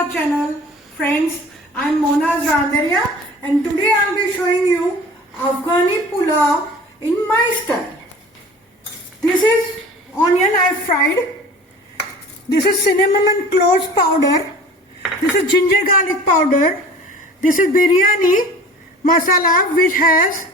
our channel. Friends, I am Monaz Randeria and today I will be showing you Afghani Pulav in my style. This is onion I have fried. This is cinnamon and cloves powder. This is ginger garlic powder. This is biryani masala which has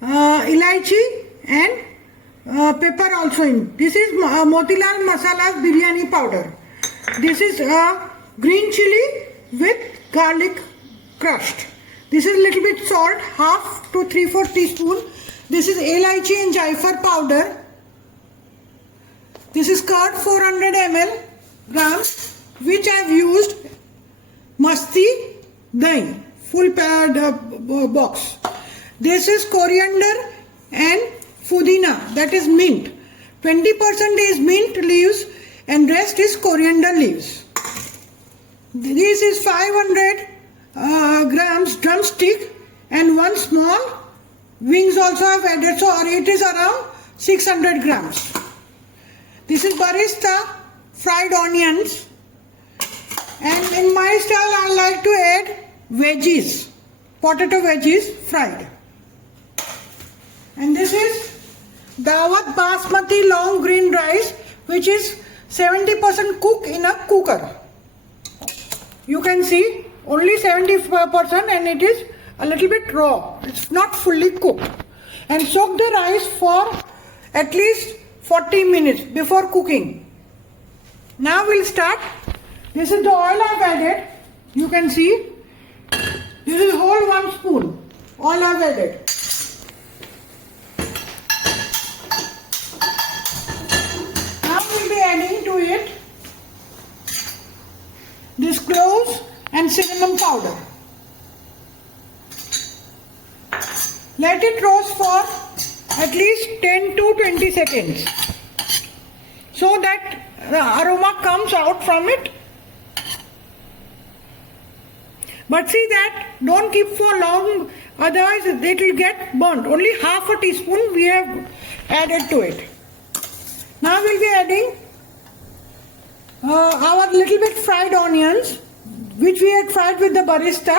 elaichi and pepper also in. This is Motilal masala biryani powder. This is green chili with garlic crushed. This is little bit salt, half to 3/4 teaspoon. This is elaichi and jaifar powder. This is curd 400 ml grams which I have used masti dahi full box. This is coriander and pudina, that is mint. 20% is mint leaves and rest is coriander leaves. This is 500 grams drumstick and one small wings also I have added, so it is around 600 grams. This is barista fried onions, and in my style I like to add veggies, potato veggies fried. And this is Dawat basmati long green rice which is 70% cooked in a cooker. You can see only 70% and it is a little bit raw. It's not fully cooked. And soak the rice for at least 40 minutes before cooking. Now we'll start. This is the oil I've added. You can see. This is whole 1 spoon. All I've added. Now we'll be adding to it this cloves and cinnamon powder. Let it roast for at least 10 to 20 seconds so that the aroma comes out from it. But see that don't keep for long, otherwise it will get burnt. Only half a teaspoon we have added to it. Now we'll be adding our little bit fried onions which we had fried with the barista.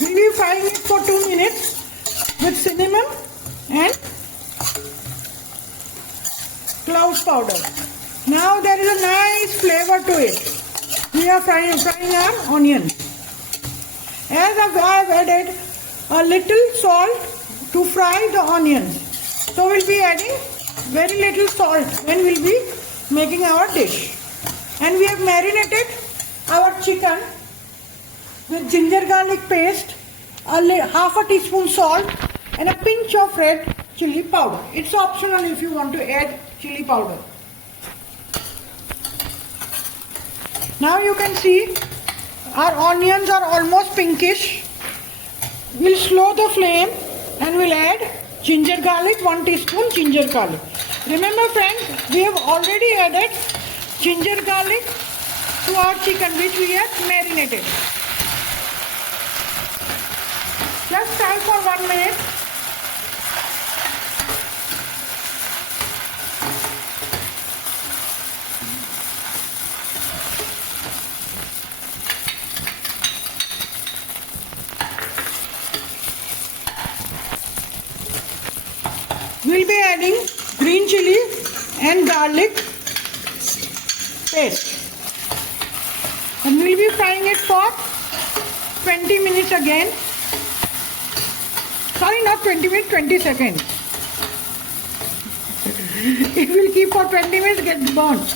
We'll be frying it for 2 minutes with cinnamon and cloves powder. Now there is a nice flavor to it. We are frying our onions. As I have added a little salt to fry the onions. So we'll be adding very little salt when we'll be making our dish. And we have marinated our chicken with ginger garlic paste, half a teaspoon salt and a pinch of red chili powder. It's optional if you want to add chili powder. Now you can see our onions are almost pinkish. We'll slow the flame and we'll add ginger garlic, 1 teaspoon ginger garlic. Remember friends, we have already added ginger garlic to our chicken which we have marinated. Just fry for 1 minute. We'll be adding green chili and garlic paste. And we'll be frying it for 20 minutes again. Sorry, not 20 minutes, 20 seconds. It will keep for 20 minutes, get burnt.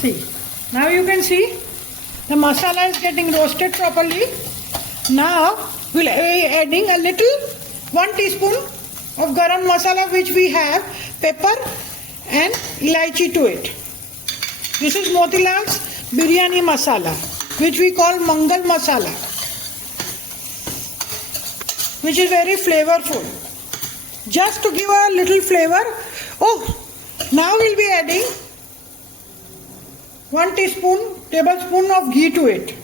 See, now you can see the masala is getting roasted properly. Now we'll be adding a little 1 teaspoon of garam masala which we have pepper and elaichi to it. This is Motilal's biryani masala which we call Mangal masala, which is very flavorful. Just to give a little flavor. Oh, now we'll be adding 1 tablespoon of ghee to it.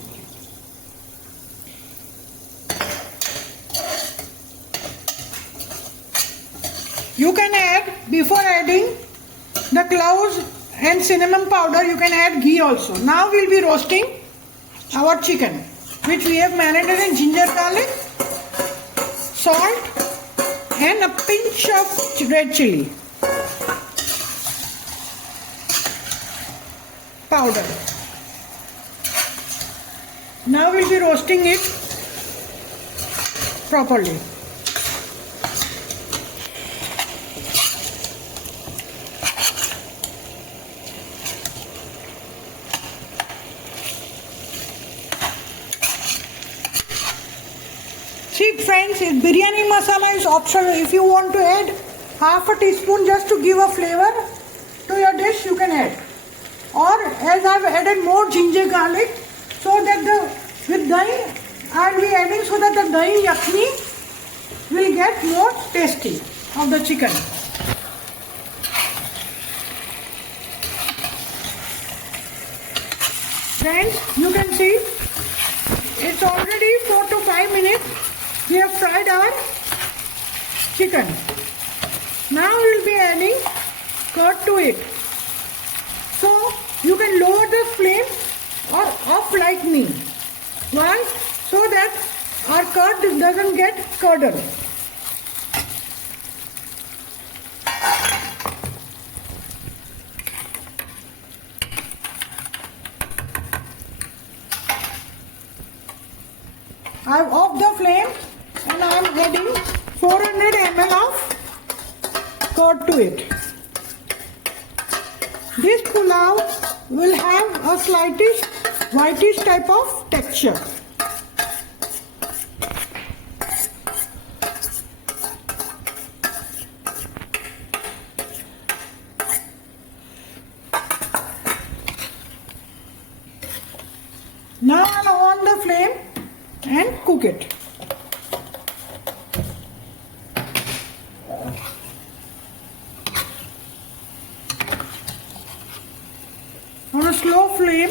you can add, before adding the cloves and cinnamon powder, you can add ghee also. Now we'll be roasting our chicken, which we have marinated in ginger garlic, salt and a pinch of red chili powder. Now we'll be roasting it properly. See friends, biryani masala is optional. If you want to add half a teaspoon just to give a flavor to your dish, you can add. Or as I've added more ginger garlic, so that with dahi I'll be adding so that the dahi yakni will get more tasty of the chicken. Friends, you can see it's already 4 to 5 minutes. We have fried our chicken. Now we will be adding curd to it. So you can lower the flame or off like me. Why? So that our curd doesn't get curdled. I've off the flame and I am adding 400 ml of curd to it. This pulav will have a slightly whitish type of texture. Now I'll on the flame and cook it. On a slow flame.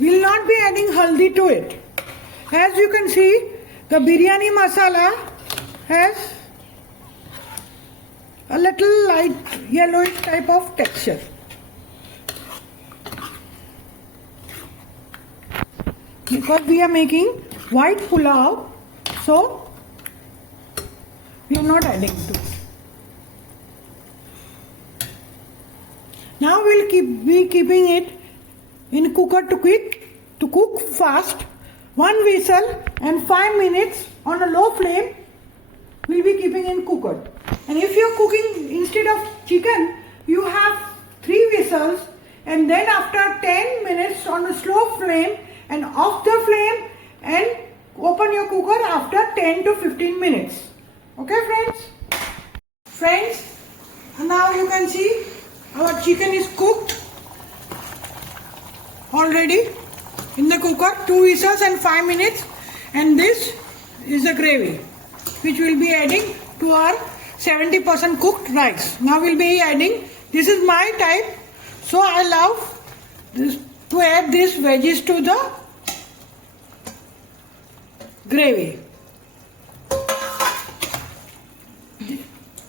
We will not be adding haldi to it. As you can see, the biryani masala has a little light yellowish type of texture. Because we are making white pulav, so we are not adding to it. Now we'll be keeping it in cooker to cook fast. 1 whistle and 5 minutes on a low flame we'll be keeping in cooker. And if you're cooking instead of chicken, you have 3 whistles and then after 10 minutes on a slow flame and off the flame and open your cooker after 10 to 15 minutes. Okay friends? Friends, now you can see our chicken is cooked already in the cooker, 2 whistles and 5 minutes, and this is the gravy which we'll be adding to our 70% cooked rice. Now we'll be adding, this is my type, so I love this to add these veggies to the gravy.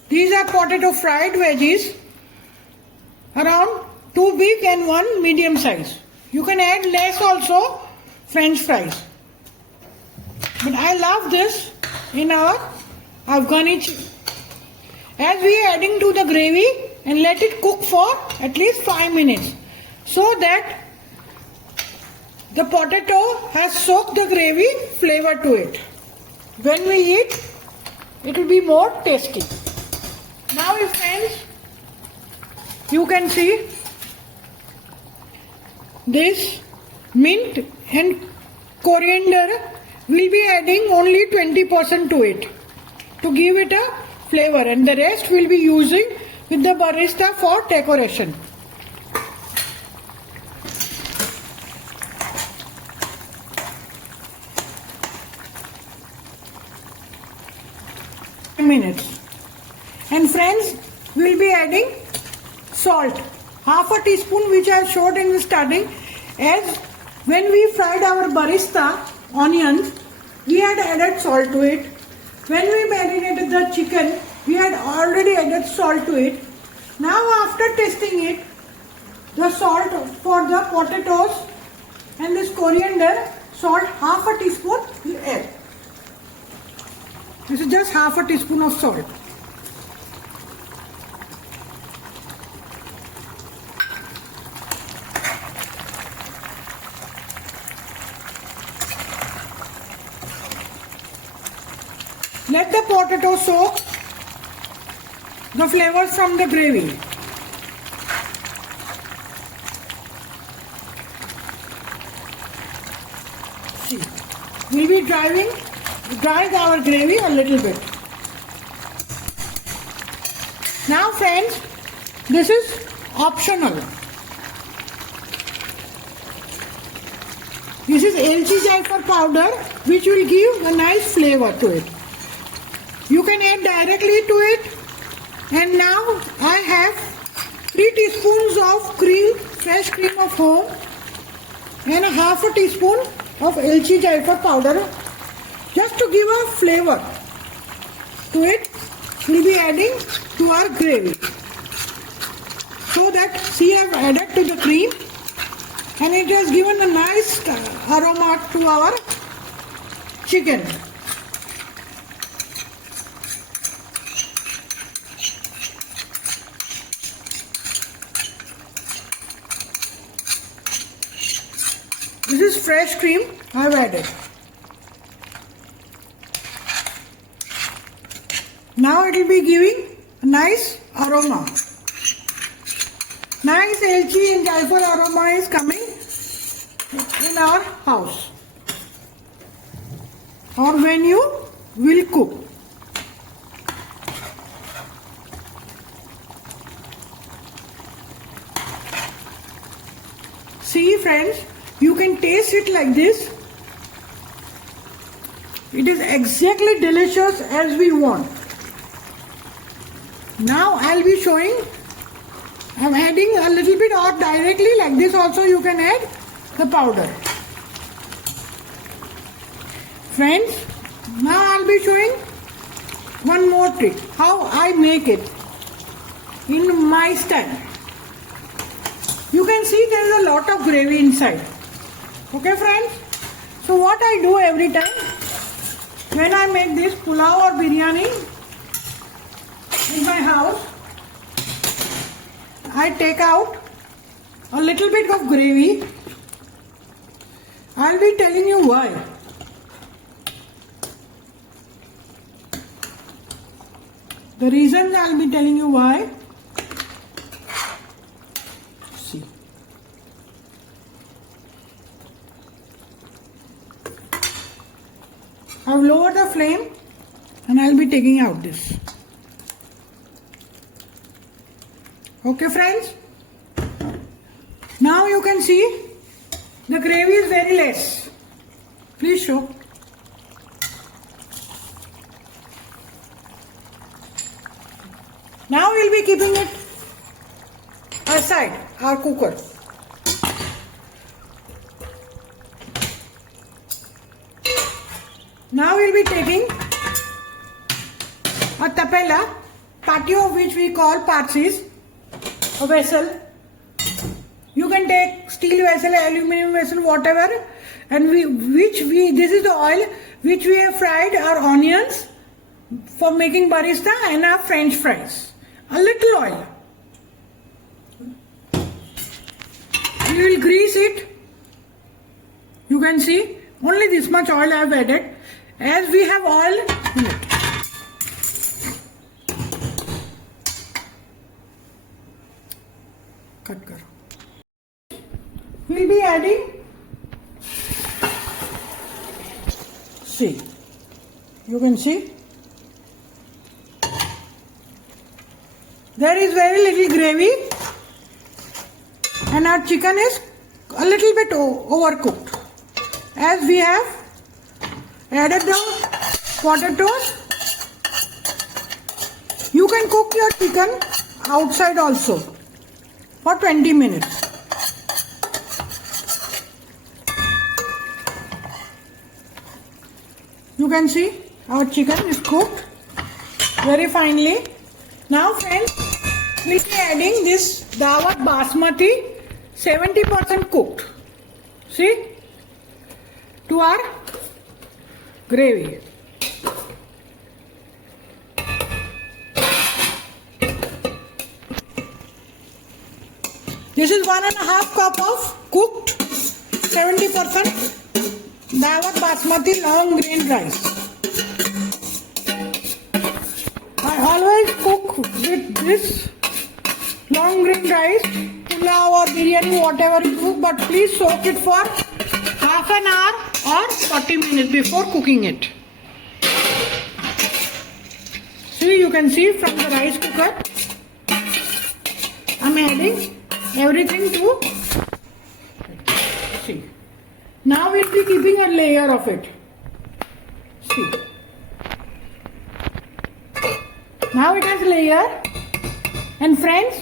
These are potato fried veggies, around 2 big and 1 medium size. You can add less also, French fries. But I love this in our Afghani chicken. As we are adding to the gravy and let it cook for at least 5 minutes, so that the potato has soaked the gravy flavor to it. When we eat, it will be more tasty. Now friends, you can see this mint and coriander will be adding only 20% to it to give it a flavor, and the rest will be using with the barista for decoration. minutes. And friends, we'll be adding salt, half a teaspoon, which I showed in the starting. As when we fried our barista onions, we had added salt to it. When we marinated the chicken, we had already added salt to it. Now after tasting it, the salt for the potatoes and this coriander, salt half a teaspoon we add. This is just half a teaspoon of salt. Let the potato soak the flavors from the gravy. See, we'll be drying our gravy a little bit. Now friends, this is optional. This is elchi jaifar powder, which will give a nice flavor to it. You can add directly to it. And now I have 3 teaspoons of cream, fresh cream of home, and a half a teaspoon of elchi jaifar powder. Just to give a flavor to it, we'll be adding to our gravy. So that, see, I've added to the cream and it has given a nice aroma to our chicken. This is fresh cream I have added. Now it will be giving a nice aroma. Nice elchi and jaifar aroma is coming in our house or when you will cook. See friends, you can taste it like this. It is exactly delicious as we want. Now I'll be showing, I'm adding a little bit or directly like this also you can add the powder. Friends, now I'll be showing one more trick, how I make it in my style. You can see there is a lot of gravy inside. Okay friends, so what I do every time when I make this pulav or biryani in my house, I take out a little bit of gravy. I'll be telling you why. The reasons I'll be telling you why. See. I've lowered the flame and I'll be taking out this. Okay friends, now you can see the gravy is very less. Please show. Now we'll be keeping it aside, our cooker. Now we'll be taking a tapela, patio, which we call parsis, a vessel. You can take steel vessel, aluminum vessel, whatever, and this is the oil which we have fried our onions for making barista and our French fries. A little oil. We will grease it. You can see only this much oil I have added. As we have oil in it. Cut karo. We'll be adding, see, you can see there is very little gravy and our chicken is a little bit overcooked. As we have added the potatoes You can cook your chicken outside also for 20 minutes. You can see our chicken is cooked very finely. Now friends, we'll be adding this Dawat Basmati 70% cooked. See? To our gravy. This is 1.5 cup of cooked 70% Dawat Basmati long grain rice. I always cook with this long grain rice, pulav or biryani, whatever you do, but please soak it for half an hour or 40 minutes before cooking it. See, you can see from the rice cooker, I'm adding everything to. See, now we'll be keeping a layer of it. See, now it has layer. And friends,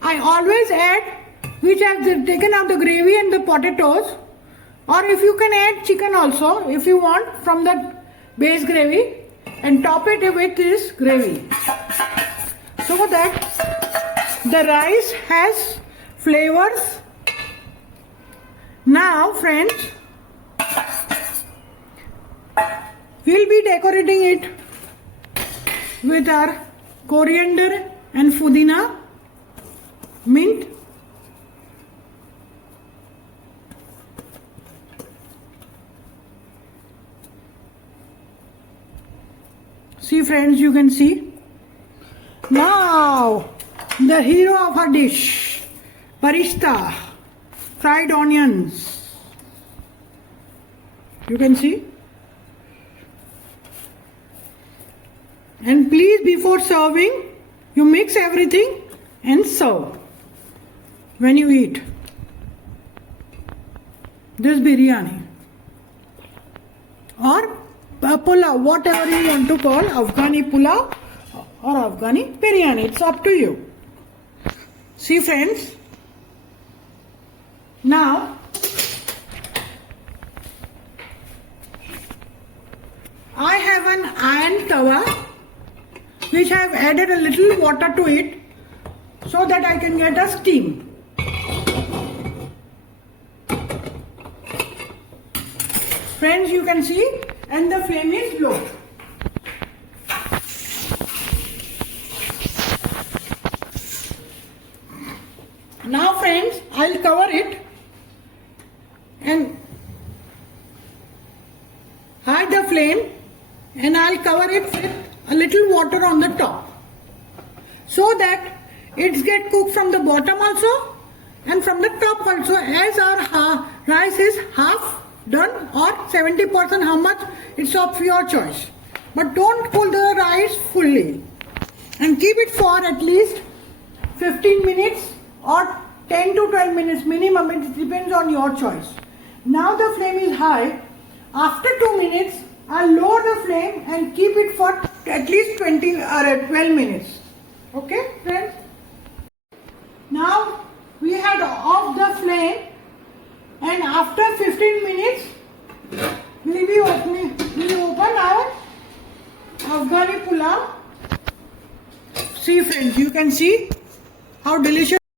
I always add, which I've taken out the gravy and the potatoes, or if you can add chicken also if you want from the base gravy, and top it with this gravy so that the rice has flavors. Now friends, we'll be decorating it with our coriander and pudina, mint, see friends, you can see. Now the hero of our dish, barista, fried onions. You can see. And please, before serving, you mix everything and serve when you eat this biryani or pulav, whatever you want to call, Afghani pulav or Afghani biryani, it's up to you. See friends, now I have an iron tawa which I have added a little water to it so that I can get a steam. Friends, you can see, and the flame is low. Now friends, I'll cover it and hide the flame, and I'll cover it with a little water on the top so that it gets cooked from the bottom also and from the top also, as our rice is half done or 70%, how much, it's of your choice. But don't cook the rice fully, and keep it for at least 15 minutes or 10 to 12 minutes minimum. It depends on your choice. Now the flame is high. After 2 minutes, I'll lower the flame and keep it for at least 20 or 12 minutes. Okay, friends? Now we had off the flame, and after 15 minutes, we'll open our Afghani pulav. See friends, you can see how delicious